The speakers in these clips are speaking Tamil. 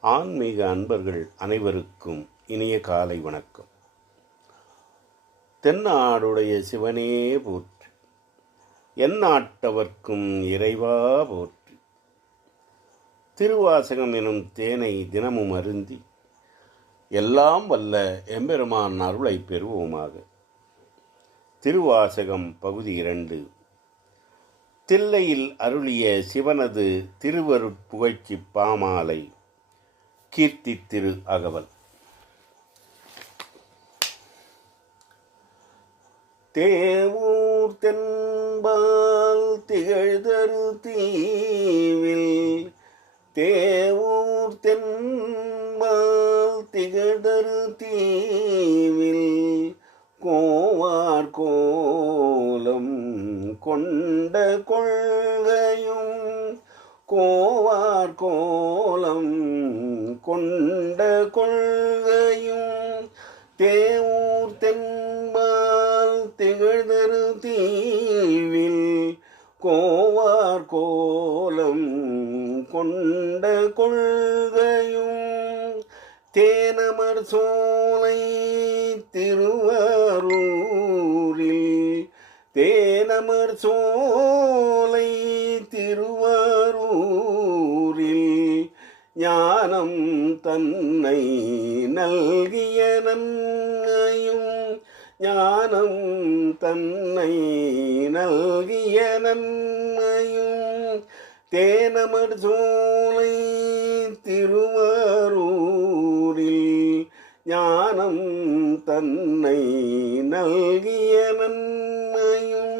ஆன்மீக அன்பர்கள் அனைவருக்கும் இனிய காலை வணக்கம். தென்னாடுடைய சிவனே போற்றி எந்நாட்டவர்க்கும் இறைவா போற்றி. திருவாசகம் எனும் தேனை தினமும் அருந்தி எல்லாம் வல்ல எம்பெருமான் அருளை பெறுவோமாக. திருவாசகம் பகுதி இரண்டு. தில்லையில் அருளிய சிவனது திருவருட்புகழ்ச்சி பாமாலை கீர்த்தி திரு அகவல் தேவூர் தென்பால் திகழ்தரு தீவில் தேவூர் தென்பால் திகழ்தரு தீவில் கோவார் கோலம் கொண்ட கொள்கையும் கோவார் கோலம் கொண்ட கொள்கையும் தேவூர் தென்பால் திகழ்தரு தீவில் கோவார் கோலம் கொண்ட கொள்கையும் தேனமர் சோலை திருவாரூரில் தேனமர் சோலை திரு ஞானம் தன்னை நல்கிய நன்மையும் ஞானம் தன்னை நல்கிய நன்மையும் தேனமர் சோலை திருவாரூரில் ஞானம் தன்னை நல்கிய நன்மையும்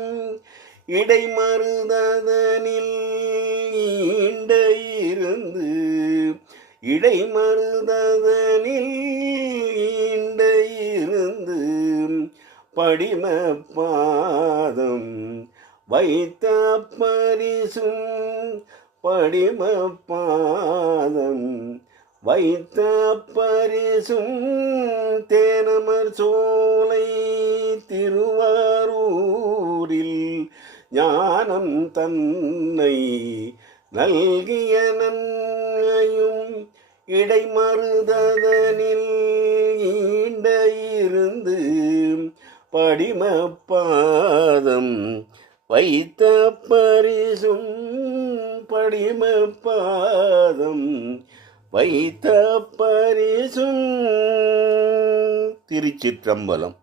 இடைமருதனில் இடைமருதனில் ஈண்ட இருந்து படிம பாதம் வைத்த பரிசும் படிம பாதம் வைத்த பரிசும் தேனமர் சோலை திருவாரூரில் ஞானம் தன்னை நல்கிய நன்மையும் இடைமருதனில் ஈண்ட இருந்து படிம பாதம் வைத்த பரிசும் படிம பாதம் வைத்த பரிசும் திருச்சிற்றம்பலம்.